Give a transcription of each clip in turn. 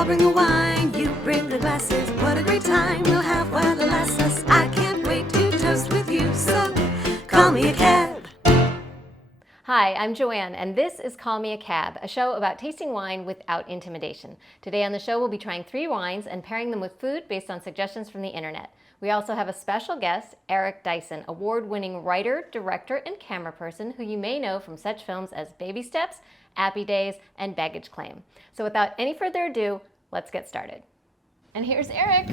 I'll bring the wine, you bring the glasses. What a great time we'll have while it lasts us. I can't wait to toast with you, so call me a cab. Hi, I'm JoAnne, and this is Call Me a Cab, a show about tasting wine without intimidation. Today on the show, we'll be trying 3 wines and pairing them with food based on suggestions from the internet. We also have a special guest, Eric Dyson, award-winning writer, director, and camera person who you may know from such films as Baby Steps, Happy Days, and Baggage Claim. So without any further ado, let's get started. And here's Eric.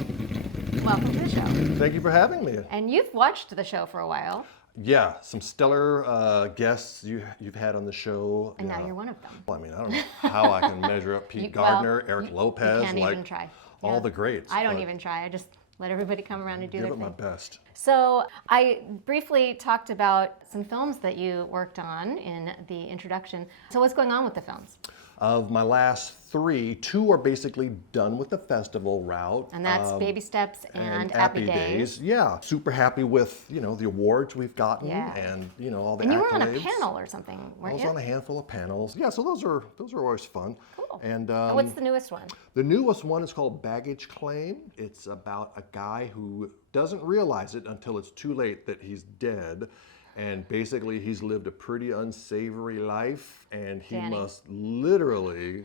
Welcome to the show. Thank you for having me. And you've watched the show for a while. Yeah, some stellar guests you've had on the show. And now you're one of them. Well, I mean, I don't know how I can measure up Pete Gardner, Eric Lopez, you can't even try. all the greats. I don't even try. I just let everybody come around and do their thing. Give it my best. So I briefly talked about some films that you worked on in the introduction. So what's going on with the films? Of my last 3, 2 are basically done with the festival route. And that's Baby Steps and Happy Days. Yeah, super happy with, the awards we've gotten and, all the accolades. And you were on a panel or something, weren't you? I was on a handful of panels. Yeah, so those are always fun. Cool. And what's the newest one? The newest one is called Baggage Claim. It's about a guy who doesn't realize it until it's too late that he's dead. And basically, he's lived a pretty unsavory life, and he must literally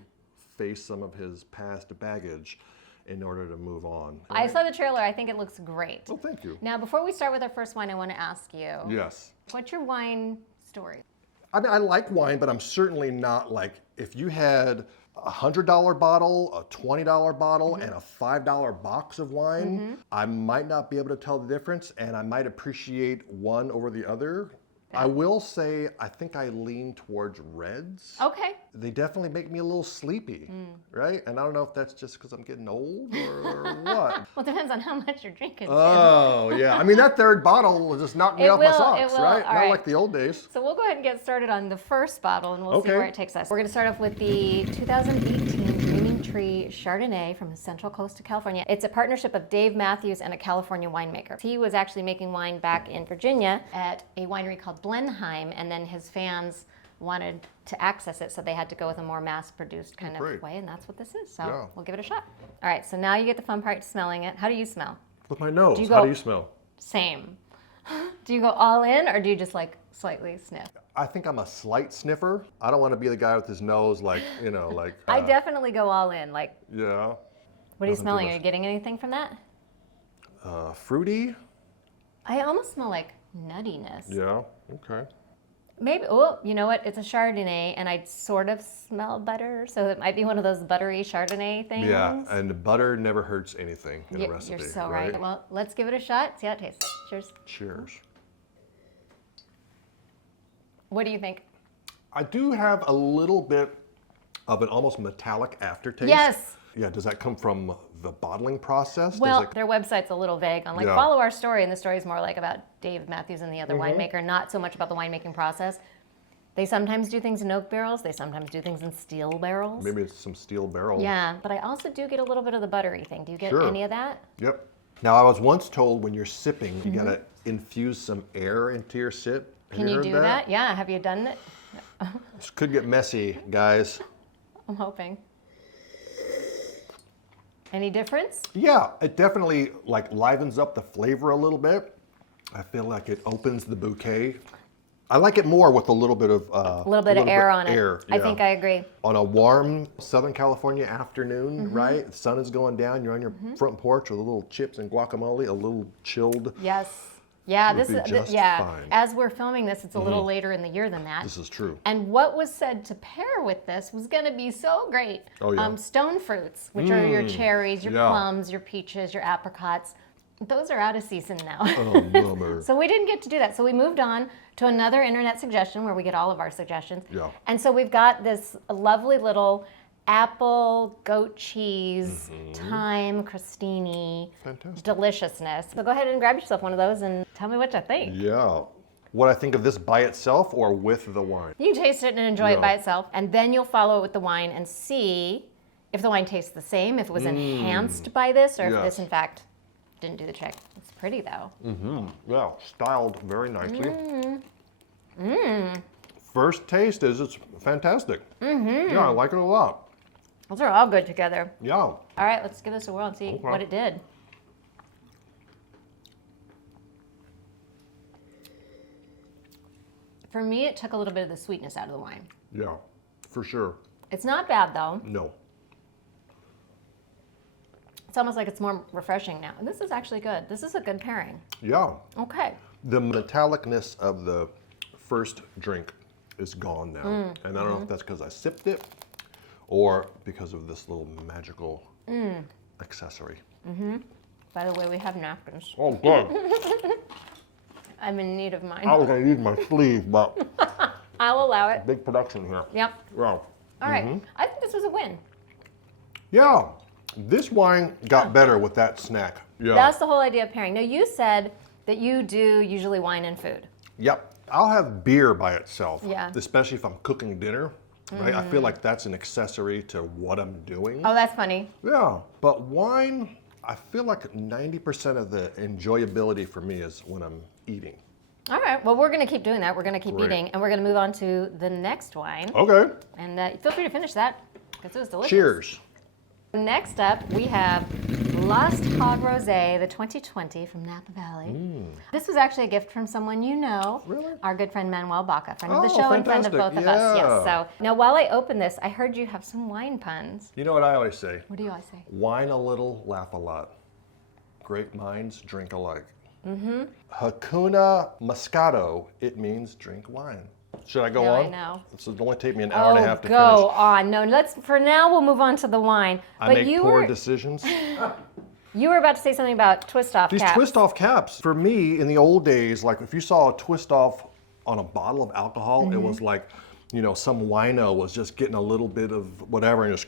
face some of his past baggage in order to move on. I saw the trailer. I think it looks great. Oh, thank you. Now, before we start with our first wine, I want to ask you. Yes. What's your wine story? I mean, I like wine, but I'm certainly not like, if you had a $100 bottle, a $20 bottle, and a $5 box of wine, I might not be able to tell the difference, and I might appreciate one over the other. I will say, I think I lean towards reds. Okay. They definitely make me a little sleepy, right? And I don't know if that's just because I'm getting old or what. Well, it depends on how much you're drinking. Oh, yeah. I mean, that third bottle will just knock me off my socks, right? All Not like the old days. So we'll go ahead and get started on the first bottle, and we'll see where it takes us. We're going to start off with the 2018 Dreaming Tree Chardonnay from the Central Coast of California. It's a partnership of Dave Matthews and a California winemaker. He was actually making wine back in Virginia at a winery called Blenheim, and then his fans wanted to access it, so they had to go with a more mass-produced kind of way, and that's what this is. So we'll give it a shot. All right, so now you get the fun part, smelling it. How do you smell? With my nose. How do you smell? Same. Do you go all in, or do you just like slightly sniff? I think I'm a slight sniffer. I don't want to be the guy with his nose like, like... I definitely go all in, like... Yeah. What are you smelling? Are you getting anything from that? Fruity. I almost smell like nuttiness. Yeah, okay. Maybe, oh, you know what? It's a Chardonnay, and I sort of smell butter, so it might be one of those buttery Chardonnay things. Yeah, and butter never hurts anything in a recipe. You're so right. Well, let's give it a shot, see how it tastes. Cheers. Cheers. What do you think? I do have a little bit of an almost metallic aftertaste. Yes. Yeah, does that come from the bottling process? Well, their website's a little vague on follow our story, and the story is more like about Dave Matthews and the other winemaker, not so much about the winemaking process. They sometimes do things in oak barrels. They sometimes do things in steel barrels. Maybe it's some steel barrel. Yeah, but I also do get a little bit of the buttery thing. Do you get any of that? Yep. Now, I was once told when you're sipping, you got to infuse some air into your sip. Can you do that? Yeah, have you done it? This could get messy, guys. I'm hoping. Any difference? Yeah, it definitely livens up the flavor a little bit. I feel like it opens the bouquet. I like it more with a little bit of air on it. Yeah. I think I agree. On a warm Southern California afternoon, right? The sun is going down. You're on your front porch with a little chips and guacamole, a little chilled. Yes. Yeah, fine. As we're filming this, it's a little later in the year than that. This is true. And what was said to pair with this was going to be so great. Oh, yeah. Stone fruits, which are your cherries, your plums, your peaches, your apricots. Those are out of season now. Oh, bummer. So we didn't get to do that. So we moved on to another internet suggestion where we get all of our suggestions. Yeah. And so we've got this lovely little apple, goat cheese, thyme, crostini, deliciousness. So go ahead and grab yourself one of those and tell me what you think. Yeah. What I think of this by itself or with the wine? You taste it and enjoy it by itself, and then you'll follow it with the wine and see if the wine tastes the same, if it was enhanced by this, or if this, in fact, didn't do the trick. It's pretty, though. Yeah, styled very nicely. First taste is it's fantastic. Yeah, I like it a lot. Those are all good together. Yeah. All right, let's give this a whirl and see Okay. what it did. For me, it took a little bit of the sweetness out of the wine. Yeah, for sure. It's not bad though. No. It's almost like it's more refreshing now. And this is actually good. This is a good pairing. Yeah. Okay. The metallicness of the first drink is gone now. And I don't know if that's because I sipped it or because of this little magical accessory. By the way, we have napkins. Oh, good. I'm in need of mine. I was going to use my sleeve, but I'll allow it. big production here. Yep. Wow. All right. I think this was a win. Yeah. This wine got better with that snack. Yeah. That's the whole idea of pairing. Now, you said that you do usually wine and food. Yep. I'll have beer by itself. Yeah. Especially if I'm cooking dinner. Right? I feel like that's an accessory to what I'm doing. Oh, that's funny. Yeah. But wine, I feel like 90% of the enjoyability for me is when I'm eating. All right. Well, we're going to keep doing that. We're going to keep Great. eating, and we're going to move on to the next wine. Okay. And feel free to finish that because it was delicious. Cheers. Next up, we have Lost Hog Rosé, the 2020 from Napa Valley. This was actually a gift from someone you know. Really? Our good friend Manuel Baca, friend of the Oh, show and friend of both fantastic. of us. Yes. Yeah. So now, while I open this, I heard you have some wine puns. You know what I always say? What do you always say? Wine a little, laugh a lot. Great minds drink alike. Hakuna Moscato, it means drink wine. Should I go No, on? I know. This will only take me an hour and a half to go finish. on. No, for now, we'll move on to the wine. I make poor decisions. You were about to say something about twist-off These caps. twist-off caps, for me, in the old days, like if you saw a twist-off on a bottle of alcohol, it was like, you know, some wino was just getting a little bit of whatever and just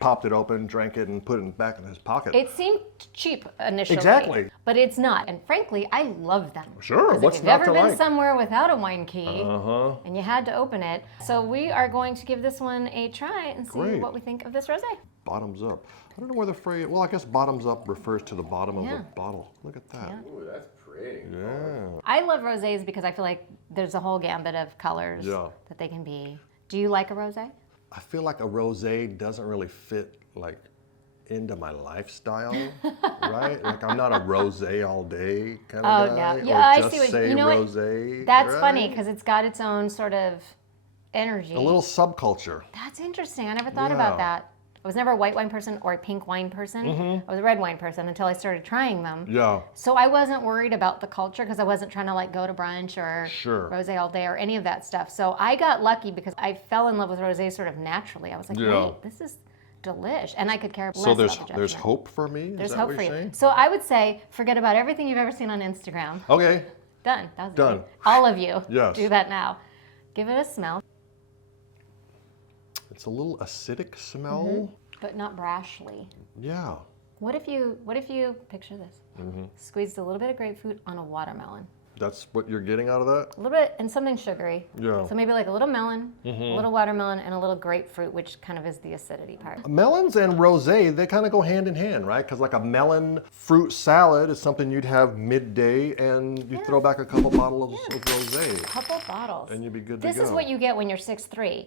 popped it open, drank it, and put it back in his pocket. It seemed cheap initially. Exactly. But it's not. And frankly, I love them. Sure, 'Cause what's if not you've to ever been like? somewhere without a wine key Uh-huh. and you had to open it, so we are going to give this one a try and see Great. what we think of this rosé. Bottoms up. I don't know where the phrase, well, I guess bottoms up refers to the bottom of Yeah. the bottle. Look at that. Ooh, that's pretty. Yeah. I love rosés because I feel like there's a whole gambit of colors Yeah. that they can be. Do you like a rosé? I feel like a rosé doesn't really fit like into my lifestyle, right? Like I'm not a rosé all day kind of Oh, guy. no. Yeah, I or see just what say you know. What? rosé. That's right? funny because it's got its own sort of energy. A little subculture. That's interesting. I never thought about Yeah. that. I was never a white wine person or a pink wine person. I was a red wine person until I started trying them. Yeah. So I wasn't worried about the culture because I wasn't trying to like go to brunch or Sure. rosé all day or any of that stuff. So I got lucky because I fell in love with rosé sort of naturally. I was like, Yeah. wait, this is delish, and I could care less So about there's the there's judgment. hope for me? Is There's that hope what for you're you. saying? So I would say, forget about everything you've ever seen on Instagram. Okay. Done. That was Done. easy. All of you. Yes. Do that now. Give it a smell, It's a little acidic smell. but not brashly. Yeah. What if you picture this? Squeezed a little bit of grapefruit on a watermelon. That's what you're getting out of that? A little bit, and something sugary. Yeah. So maybe like a little melon, a little watermelon, and a little grapefruit, which kind of is the acidity part. Melons and rosé, they kind of go hand in hand, right? Because like a melon fruit salad is something you'd have midday, and you throw back a couple bottles of rosé. Couple bottles. And you'd be good to This is go. what you get when you're 6'3".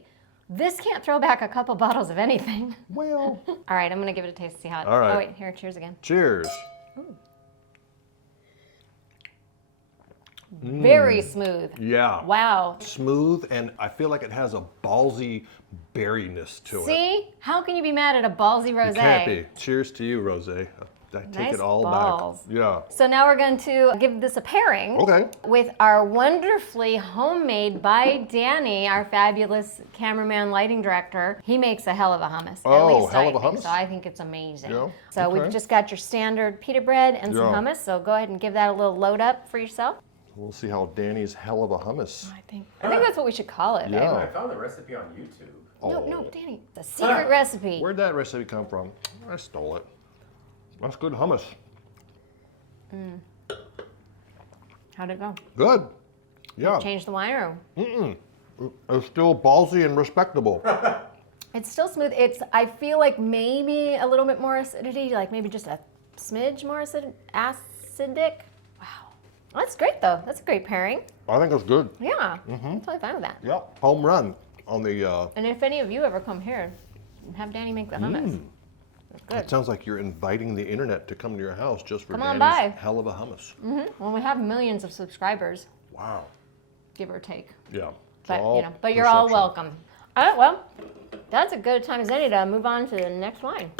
This can't throw back a couple bottles of anything. Well, All right, I'm gonna give it a taste to see how it. All right. Oh wait, here, cheers again. cheers. Very smooth. Yeah. Wow. Smooth, and I feel like it has a ballsy berryness to it. See? How can you be mad at a ballsy rosé? You can't be. Cheers to you, rosé. I take Nice it all balls. back. Yeah. So now we're going to give this a pairing. Okay. With our wonderfully homemade by Danny, our fabulous cameraman, lighting director. He makes a hell of a hummus. Oh, At least hell I of a think hummus? So I think it's amazing. Yeah, So okay. we've just got your standard pita bread and some Yeah. hummus. So go ahead and give that a little load up for yourself. We'll see how Danny's hell of a hummus. I think that's what we should call it. Yeah. I found the recipe on YouTube. Babe. No, Danny, it's a secret recipe. Where'd that recipe come from? I stole it. That's good hummus. How'd it go? Good. Yeah. Change the wine or? It's still ballsy and respectable. It's still smooth. I feel like maybe a little bit more acidity, like maybe just a smidge more acidic. Wow. Well, that's great though. That's a great pairing. I think it's good. Yeah. I'm totally fine with that. Yep. Home run on the. And if any of you ever come here, have Danny make the hummus. It's good. It sounds like you're inviting the internet to come to your house just for Come on Danny's by. hell of a hummus. Well, we have millions of subscribers, Wow. give or take. Yeah. But you're all welcome. All right, well, that's a good time as any to move on to the next wine.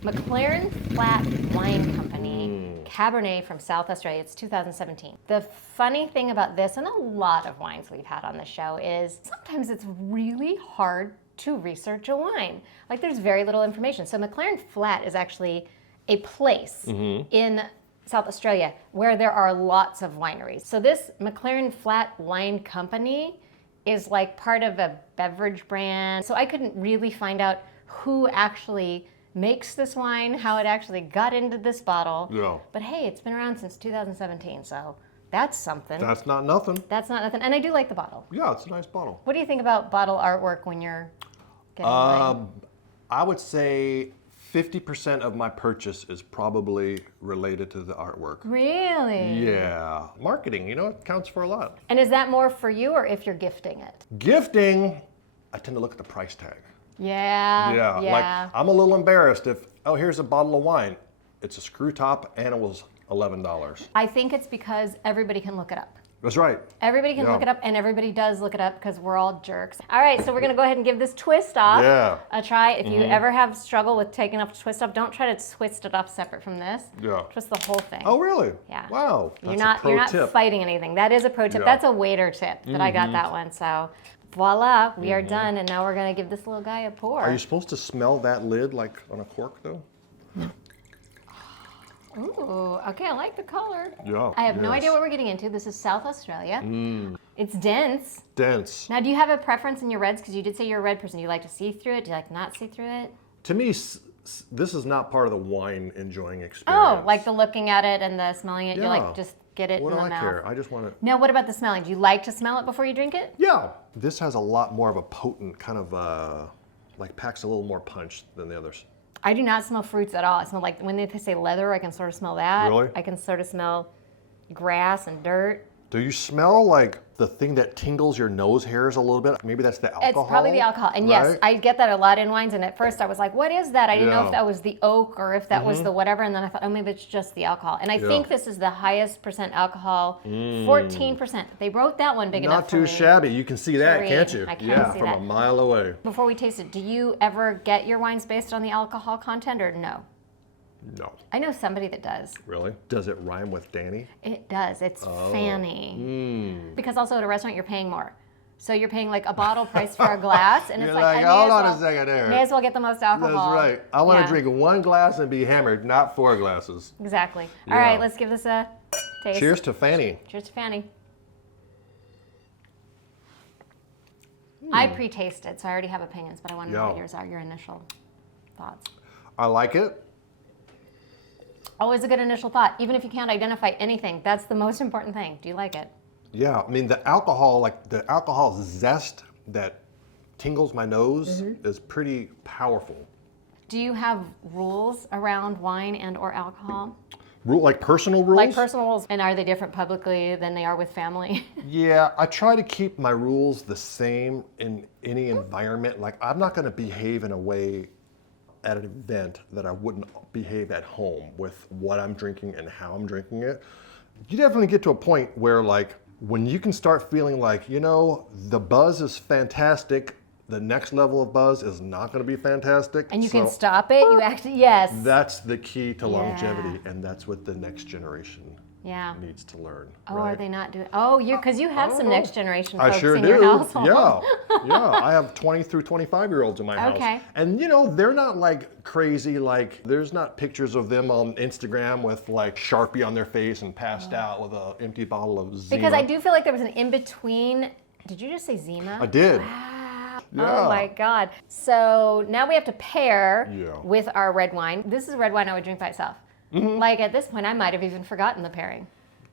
McLaren Flat Wine Company, Cabernet from South Australia. It's 2017. The funny thing about this, and a lot of wines we've had on the show, is sometimes it's really hard to research a wine. Like there's very little information. So McLaren Flat is actually a place in South Australia where there are lots of wineries. So this McLaren Flat Wine Company is like part of a beverage brand. So I couldn't really find out who actually makes this wine, how it actually got into this bottle. Yeah. But hey, it's been around since 2017, so that's something. That's not nothing. That's not nothing. And I do like the bottle. Yeah, it's a nice bottle. What do you think about bottle artwork when you're getting wine? I would say 50% of my purchase is probably related to the artwork. Really? Yeah. Marketing, it counts for a lot. And is that more for you or if you're gifting it? Gifting, I tend to look at the price tag. Yeah. Like I'm a little embarrassed if, here's a bottle of wine. It's a screw top and it was $11. I think it's because everybody can look it up. That's right. Everybody can look it up, and everybody does look it up because we're all jerks. All right, so we're going to go ahead and give this twist off a try. If you ever have struggle with taking off the twist off, don't try to twist it off separate from this. Yeah. Twist the whole thing. Oh, really? Yeah. Wow. You're That's not a pro tip. fighting anything. That is a pro tip. Yeah. That's a waiter tip that I got that one. So voila, we are done, and now we're going to give this little guy a pour. Are you supposed to smell that lid like on a cork, though? Ooh, okay, I like the color. Yeah. I have no idea what we're getting into. This is South Australia. It's dense. Dense. Now, do you have a preference in your reds? Because you did say you're a red person. Do you like to see through it? Do you like not see through it? To me, this is not part of the wine enjoying experience. Oh, like the looking at it and the smelling it. You Yeah. like just get it What in do the I mouth. care? I just want to. Now, what about the smelling? Do you like to smell it before you drink it? Yeah. This has a lot more of a potent kind of like packs a little more punch than the others. I do not smell fruits at all. I smell like when they say leather, I can sort of smell that. Really? I can sort of smell grass and dirt. Do you smell like the thing that tingles your nose hairs a little bit? Maybe that's the alcohol. It's probably the alcohol. And yes, right? I get that a lot in wines. And at first I was like, what is that? I didn't know Yeah. if that was the oak or if that was the whatever. And then I thought, oh, maybe it's just the alcohol. And I think this is the highest percent alcohol, 14%. They wrote that one big enough Not for too me. shabby. You can see that, read. can't you? I can yeah, see from that. a mile away. Before we taste it, do you ever get your wines based on the alcohol content or no? No. I know somebody that does. Really? Does it rhyme with Danny? It does. It's Oh. fanny. Because also at a restaurant you're paying more. So you're paying like a bottle price for a glass, and You're it's like, I may hold as on well, a second there. May as well get the most alcohol. That's right. I want to Yeah. drink one glass and be hammered, not 4 glasses. Exactly. Yeah. All right, let's give this a taste. Cheers to Fanny. Cheers to Fanny. I pre-tasted, so I already have opinions, but I want to know what Yeah. yours are, your initial thoughts. I like it. Always a good initial thought, even if you can't identify anything. That's the most important thing. Do you like it? Yeah, I mean the alcohol zest that tingles my nose is pretty powerful. Do you have rules around wine and or alcohol? Like personal rules? Like personal rules, and are they different publicly than they are with family? Yeah, I try to keep my rules the same in any environment. Like I'm not going to behave in a way at an event that I wouldn't behave at home with what I'm drinking and how I'm drinking it. You definitely get to a point where like when you can start feeling like, the buzz is fantastic, the next level of buzz is not going to be fantastic. And you can So stop it. You actually, yes. That's the key to longevity, and that's what the next generation Yeah. needs to learn. Oh, right? are they not doing? Oh, because you have some next generation I folks sure in do. your household. Yeah. I have 20 through 25-year-olds in my house. Okay. And they're not like crazy, like there's not pictures of them on Instagram with like Sharpie on their face and passed out with an empty bottle of Zima. Because I do feel like there was an in-between. Did you just say Zima? I did. Wow. Yeah. Oh my God. So now we have to pair Yeah. with our red wine. This is red wine I would drink by itself. Like at this point, I might have even forgotten the pairing.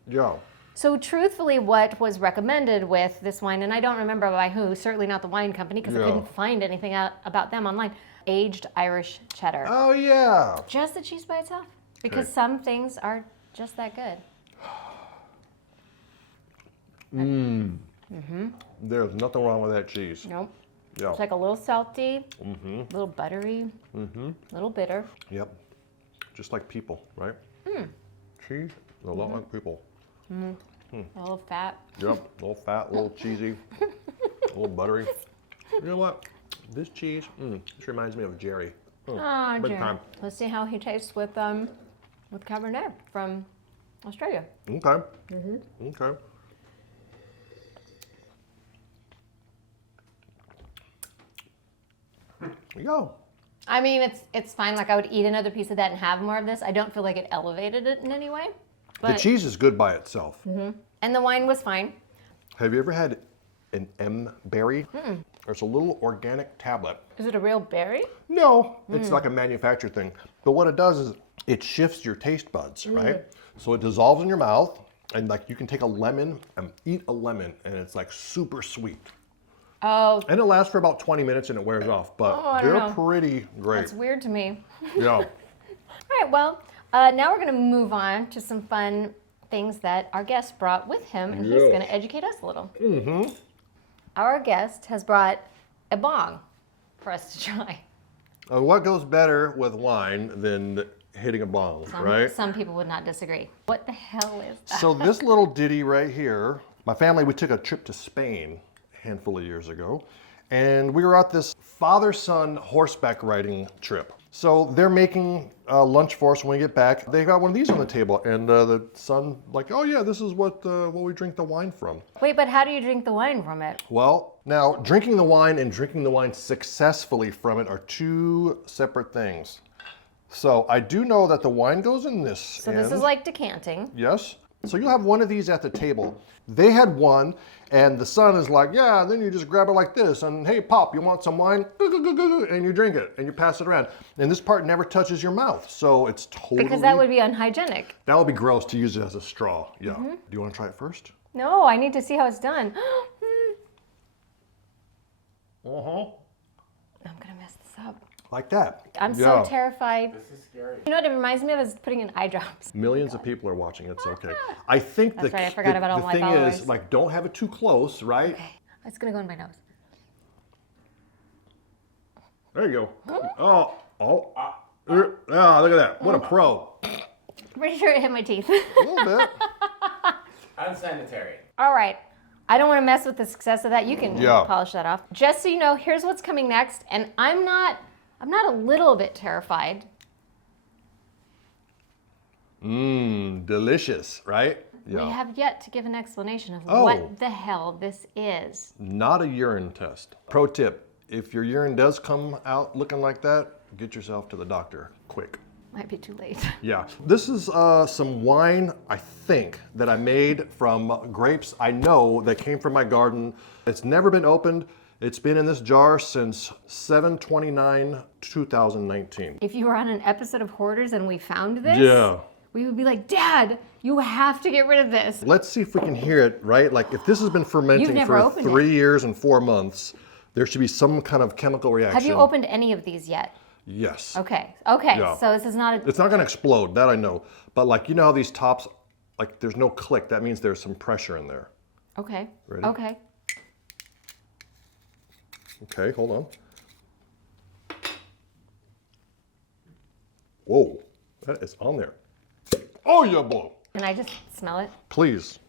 Yeah. So truthfully, what was recommended with this wine, and I don't remember by who, certainly not the wine company, because I Yeah. couldn't find anything out about them online, aged Irish cheddar. Oh, yeah. Just the cheese by itself. Because Great. some things are just that good. There's nothing wrong with that cheese. Nope. Yeah. It's like a little salty, a little buttery, a little bitter. Yep. Just like people, right? Cheese, a lot like people. A little fat. Yep. A little fat, a little cheesy, a little buttery. You know what? This cheese, this reminds me of Jerry. Oh, big Jerry. time. Let's see how he tastes with Cabernet from Australia. Okay. Okay. There you go. I mean, it's fine. Like I would eat another piece of that and have more of this. I don't feel like it elevated it in any way. The But, cheese is good by itself. and the wine was fine. Have you ever had an M berry? It's a little organic tablet. Is it a real berry? No, it's like a manufactured thing. But what it does is it shifts your taste buds, right? So it dissolves in your mouth, and like you can take a lemon and eat a lemon, and it's like super sweet. Oh, And it lasts for about 20 minutes and it wears off, but I don't they're know. pretty great. that's weird to me. Yeah. All right, well, now we're going to move on to some fun things that our guest brought with him, and he's Yeah. going to educate us a little. Our guest has brought a bong for us to try. What goes better with wine than hitting a bong, right? Some people would not disagree. What the hell is that? So this little ditty right here, my family, we took a trip to Spain a handful of years ago, and we were at this father-son horseback riding trip. So they're making lunch for us when we get back. They got one of these on the table, and the son like, oh yeah, this is what we drink the wine from. Wait, but how do you drink the wine from it? Well, now drinking the wine and drinking the wine successfully from it are two separate things. So I do know that the wine goes in this. So this is like decanting. Yes. So you'll have one of these at the table. They had one, and the son is like, yeah, then you just grab it like this, and hey, Pop, you want some wine? And you drink it, and you pass it around. And this part never touches your mouth, so it's totally... Because that would be unhygienic. That would be gross to use it as a straw, yeah. Do you want to try it first? No, I need to see how it's done. Uh-huh. I'm going to mess this up. Like that. I'm so terrified. This is scary. You know what it reminds me of is putting in eye drops. Millions of people are watching, it's okay. I think That's right, I forgot about all the my thing followers. is, like, don't have it too close, right? Okay, it's going to go in my nose. There you go. Look at that. What a pro. Pretty sure it hit my teeth. A little bit. Unsanitary. All right. I don't want to mess with the success of that. You can polish that off. Just so you know, here's what's coming next, and I'm not a little bit terrified. Delicious, right? We have yet to give an explanation of Oh. what the hell this is. Not a urine test. Pro tip, if your urine does come out looking like that, get yourself to the doctor, quick. Might be too late. Yeah, this is some wine, I think, that I made from grapes I know that came from my garden. It's never been opened. It's been in this jar since 7/29/2019. If you were on an episode of Hoarders and we found this, Yeah. we would be like, Dad, you have to get rid of this. Let's see if we can hear it, right? Like if this has been fermenting never for opened 3 years and 4 months, there should be some kind of chemical reaction. Have you opened any of these yet? Yes. Okay, Yeah. so this is not a... It's not gonna explode, that I know. But like, you know how these tops, like there's no click, that means there's some pressure in there. Okay, Ready? okay. Okay, hold on. Whoa, that is on there. Oh, yeah, boy. Can I just smell it? Please.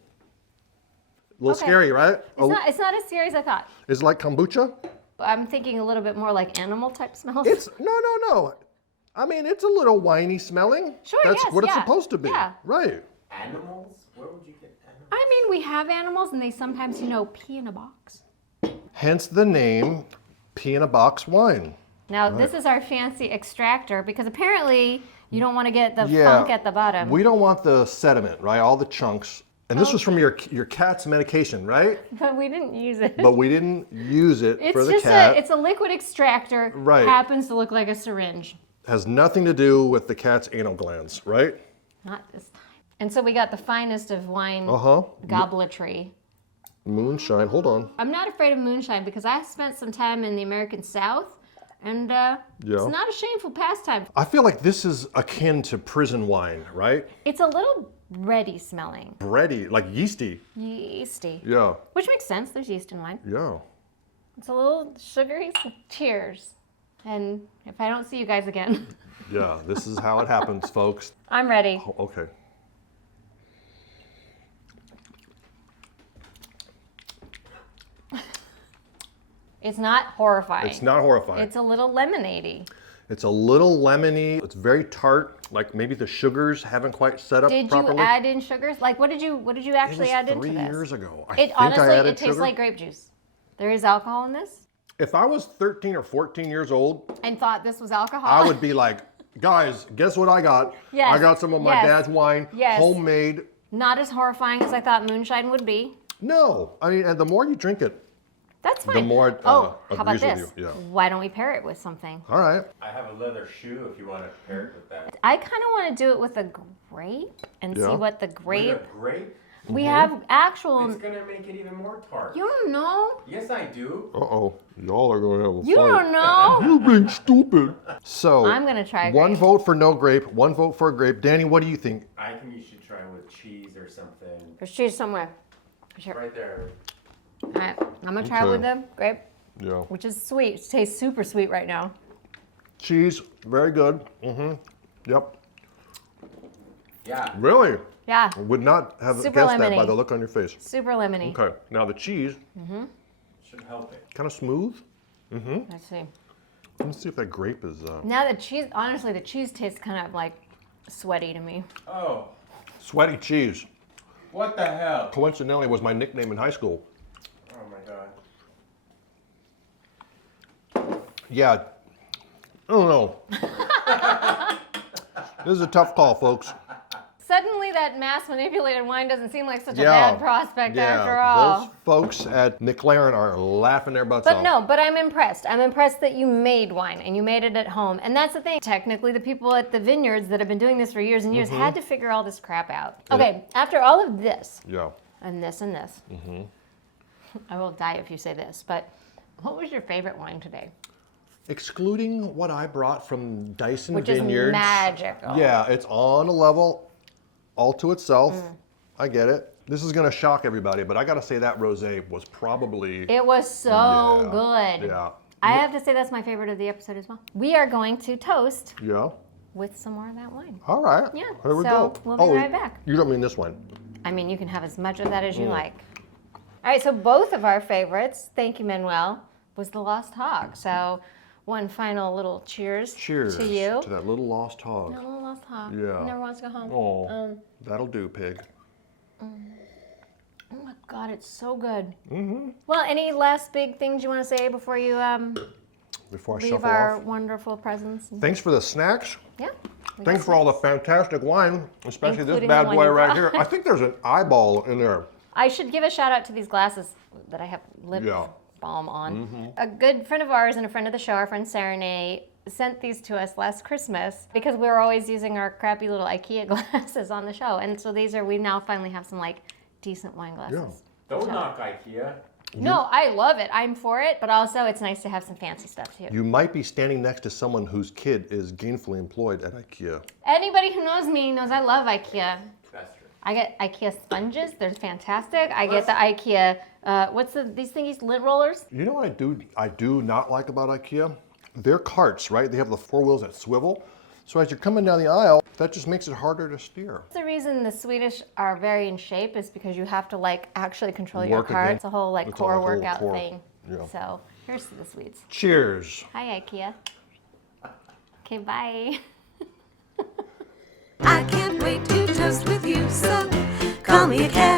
A little Okay. scary, right? It's not as scary as I thought. Is it like kombucha? I'm thinking a little bit more like animal type smells. It's, no. I mean, it's a little winey smelling. Sure, That's yes, what it's yeah, supposed to be. yeah. Right. Animals? Where would you get animals? I mean, we have animals and they sometimes, pee in a box. Hence the name pea in a box wine. Now, this is our fancy extractor because apparently you don't want to get the Yeah. funk at the bottom. We don't want the sediment, right? All the chunks. And this was from your cat's medication, right? But we didn't use it. But we didn't use it It's for the just cat. it's a liquid extractor. Right. Happens to look like a syringe. Has nothing to do with the cat's anal glands, right? Not this time. And so we got the finest of wine gobletry. Moonshine, hold on. I'm not afraid of moonshine because I spent some time in the American South, and it's not a shameful pastime. I feel like this is akin to prison wine, right? It's a little bready smelling, Bready, like yeasty. yeasty, Yeah, which makes sense. There's yeast in wine. yeah. It's a little sugary. Cheers. And if I don't see you guys again, Yeah, this is how it happens, folks. I'm ready. Oh, okay. It's not horrifying. It's not horrifying. It's a little lemonade-y. It's a little lemony. It's very tart. Like maybe the sugars haven't quite set up Did properly. you add in sugars? Like what did you actually add into this? 3 years ago. I It think honestly, I added it tastes sugar. like grape juice. There is alcohol in this. If I was 13 or 14 years old, And thought this was alcohol. I would be like, guys, guess what I got? Yes. I got some of my Yes. dad's wine, Yes. homemade. Not as horrifying as I thought moonshine would be. No, I mean, and the more you drink it, That's fine. the more it how about agrees with this? you. Yeah. Why don't we pair it with something? All right. I have a leather shoe if you want to pair it with that. I kind of want to do it with a grape and Yeah. see what the grape. With a grape? We have actual. It's gonna make it even more tart. You don't know. Yes, I do. Uh-oh. Y'all are going to have a You fight. don't know. You're being stupid. So, I'm gonna try one grape. vote for no grape, one vote for a grape. Danny, what do you think? I think you should try with cheese or something. There's cheese somewhere. Sure. Right there. All right. I'm gonna try Okay. with the grape, Yeah. which is sweet. It tastes super sweet right now. Cheese, very good. Mm-hmm. Yep. Yeah. Really? Yeah. Would not have Super guessed that by lemony. the look on your face. Super lemony. Okay. Now the cheese, Should help it. kind of smooth. Let's see. Let's see if that grape is. Now the cheese, honestly, the cheese tastes kind of like sweaty to me. Oh, Sweaty cheese. what the hell? Coincidentally, was my nickname in high school. Oh my god. Yeah. I don't know. This is a tough call, folks. Suddenly, that mass manipulated wine doesn't seem like such a Yeah. bad prospect Yeah, after all. those folks at McLaren are laughing their butts But off. no, but I'm impressed. I'm impressed that you made wine and you made it at home. And that's the thing. Technically, the people at the vineyards that have been doing this for years and years had to figure all this crap out. Okay, after all of this, Yeah. and this, I will die if you say this, but what was your favorite wine today? Excluding what I brought from Dyson Which is Vineyards. magical. Yeah, it's on a level all to itself. I get it. This is gonna shock everybody, but I gotta say that rosé was probably. It was so Yeah, good. Yeah. I have to say that's my favorite of the episode as well. We are going to toast Yeah. with some more of that wine. All right. Yeah, Here we so go. we'll be right back. You don't mean this one. I mean, you can have as much of that as you like. All right, so both of our favorites, thank you, Manuel, was the Lost Hog. So one final little cheers, Cheers to you. to that little lost hog. That little Lost Hog. Yeah. Never wants to go home. Oh, that'll do, pig. Oh my God, it's so good. Well, any last big things you want to say before you Before I leave shuffle our off. wonderful presents? Thanks for the snacks. Yeah. we Thanks got for all the snacks. fantastic wine, especially this Including bad the one boy you right brought. here. I think there's an eyeball in there. I should give a shout out to these glasses that I have lip Yeah. balm on. A good friend of ours and a friend of the show, our friend Serenay, sent these to us last Christmas because we were always using our crappy little IKEA glasses on the show. And so we now finally have some like decent wine glasses. Don't knock IKEA. No, I love it. I'm for it, but also it's nice to have some fancy stuff too. You might be standing next to someone whose kid is gainfully employed at IKEA. Anybody who knows me knows I love IKEA. That's true. I get IKEA sponges. They're fantastic. I get the IKEA, these thingies, lint rollers? You know what I do not like about IKEA? Their carts, right? They have the 4 wheels that swivel. So as you're coming down the aisle, that just makes it harder to steer. The reason the Swedish are very in shape is because you have to like actually control your Work car. again. It's a whole like It's core a whole workout core. thing. Yeah. So here's to the Swedes. Cheers. Hi IKEA. Okay, bye. I can't wait to toast with you, so call me a cab.